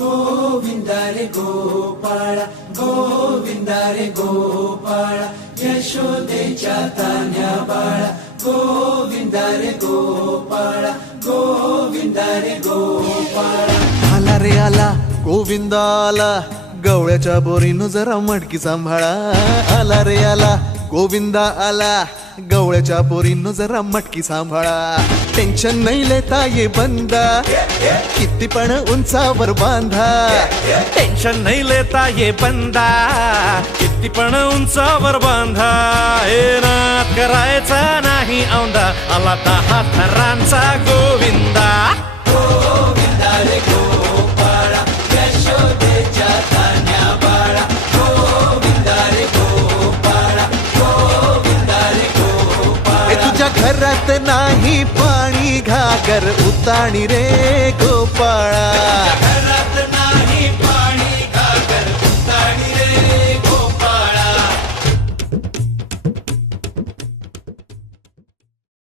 गोविंदा रे गोपाळा गोविंदा रे गोपाळा यशोदेच्या तान्या बाळा गोविंदा रे गोपाळा गोविंदा रे गोपाळा आला रे आला गोविंदा आला गवळ्याच्या बोरीनं जरा मटकी सांभाळा आला रे आला गोविंदा आला गवळ्याच्या बोरीनं जरा मटकी सांभाळा टेन्शन नाही लेता ये बंदा किती पण उंचावर बांधा टेन्शन नहीं लेता ये बंदा किती पण उंचावर बांधा हे नात करायचा नाही औंदा आला 10 थरांचा गोविंदा गोविंदा रे गोपाळा यशोदेच्या तान्या बाळा गोविंदा रे गोपाळा गोविंदा रे गोपाळा तुझ्या घरात नाही पाणी घागर उताणी रे गोपाळा